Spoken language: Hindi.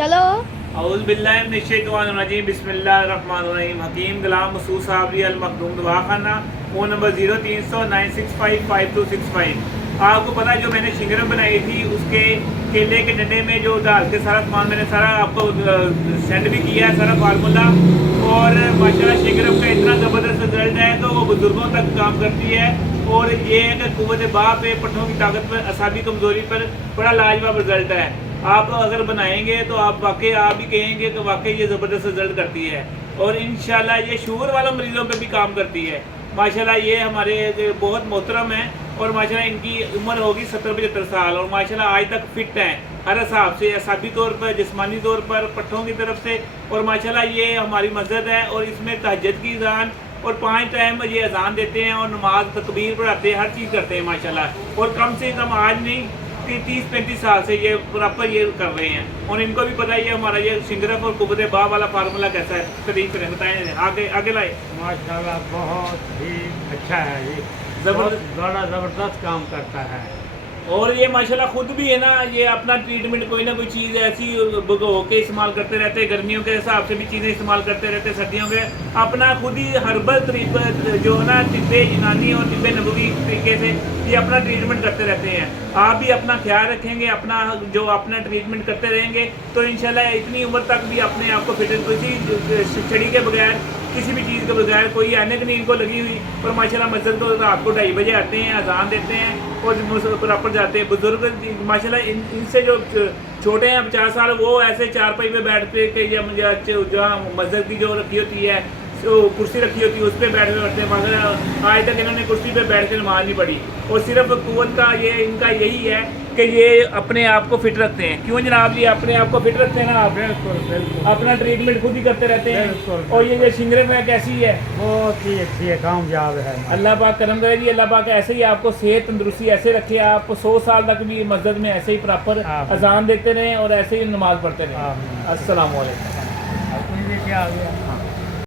चलो। औज़ु बिल्लाहि मिनश शैतानिर रजीम बिस्मिल्लाहिर्रहमानिर्रहीम। हकीम गुलाम मसूद साबरी अल मखदूम दवाखाना, फ़ोन नंबर 030096552265। आपको पता है जो मैंने शिंगरम बनाई थी उसके केले के डंडे में जो डाल के सारा सामान मैंने सारा आपको सेंड भी किया है, सारा फार्मूला। और माशाल्लाह शिंगरम का इतना ज़बरदस्त रिजल्ट है तो वो बुज़ुर्गों तक काम करती है। और ये है कि क़ुव्वत बाह पे, पट्टों की ताकत पर, असाबी कमज़ोरी पर बड़ा लाजवाब रिजल्ट है। आप अगर बनाएंगे तो आप वाकई आप भी कहेंगे कि वाकई ये ज़बरदस्त रिजल्ट करती है। और इंशाल्लाह ये शुगर वालों मरीज़ों पे भी काम करती है। माशाल्लाह ये हमारे बहुत मोहतरम हैं और माशाल्लाह इनकी उम्र होगी 70-75 साल और माशाल्लाह आज तक फिट हैं हर हिसाब से, असाबी तौर पर, जिस्मानी तौर पर, पट्टों की तरफ से। और माशाल्लाह ये हमारी मस्जिद है और इसमें तहज्जुद की अज़ान और 5 टाइम ये अज़ान देते हैं और नमाज तकबीर पढ़ाते हैं, हर चीज़ करते हैं माशाल्लाह। और कम से कम आज नहीं 30-35 साल से ये प्रॉपर ये कर रहे हैं। और इनको भी पता है ये हमारा ये शिंगरफ और क़ुव्वत बाह वाला फार्मूला कैसा है। तरीफ करें, बताएं, आगे आगे लाए। माशाल्लाह बहुत ही अच्छा है, ये ज़बरदस्त, बड़ा ज़बरदस्त काम करता है। और ये माशाल्लाह खुद भी है ना, ये अपना ट्रीटमेंट कोई ना कोई चीज़ ऐसी भगो के इस्तेमाल करते रहते हैं। गर्मियों के हिसाब से भी चीज़ें इस्तेमाल करते रहते हैं, सर्दियों के अपना खुद ही हर्बल तरीका जो है ना, तिब्बे यूनानी और तिब्बे नबवी तरीके से ये अपना ट्रीटमेंट करते रहते हैं। आप भी अपना ख्याल रखेंगे, अपना जो अपना ट्रीटमेंट करते रहेंगे तो इंशाल्लाह इतनी उम्र तक भी अपने आप को फिट, किसी छड़ी के बगैर, किसी भी चीज़ के बगैर, कोई ऐनक नहीं इनको लगी हुई। और माशाल्लाह मस्जिद को रात को 2:30 बजे आते हैं, अजान देते हैं और प्रॉपर जाते हैं। बुजुर्ग माशाल्लाह इनसे जो छोटे हैं 50 साल, वो ऐसे चारपाई पे बैठते के या जहाँ मस्जिद की जो रखी होती है, तो कुर्सी रखी होती है उस पर बैठ कर करते हैं। मगर आज तक इन्होंने कुर्सी पे बैठ कर नमाज नहीं पढ़ी। और सिर्फ कुव्वत का ये इनका यही है कि ये अपने आप को फिट रखते हैं। क्यों जनाब जी, अपने आप को फिट रखते हैं ना आप? बिल्कुल अपना ट्रीटमेंट खुद ही करते रहते हैं। बिल्कुल। और ये जो शिंगरम है कैसी है? बहुत ही अच्छी है, कामयाब है। अल्लाह पाक करम करे जी, अल्लाह पाक ऐसे ही आपको सेहत तंदुरुस्ती ऐसे रखे, आपको 100 साल तक भी मस्जिद में ऐसे ही प्रॉपर आमीन। अजान देते रहें और ऐसे ही नमाज पढ़ते रहें। आमीन। अस्सलाम वालेकुम। कोई लेके आ गया।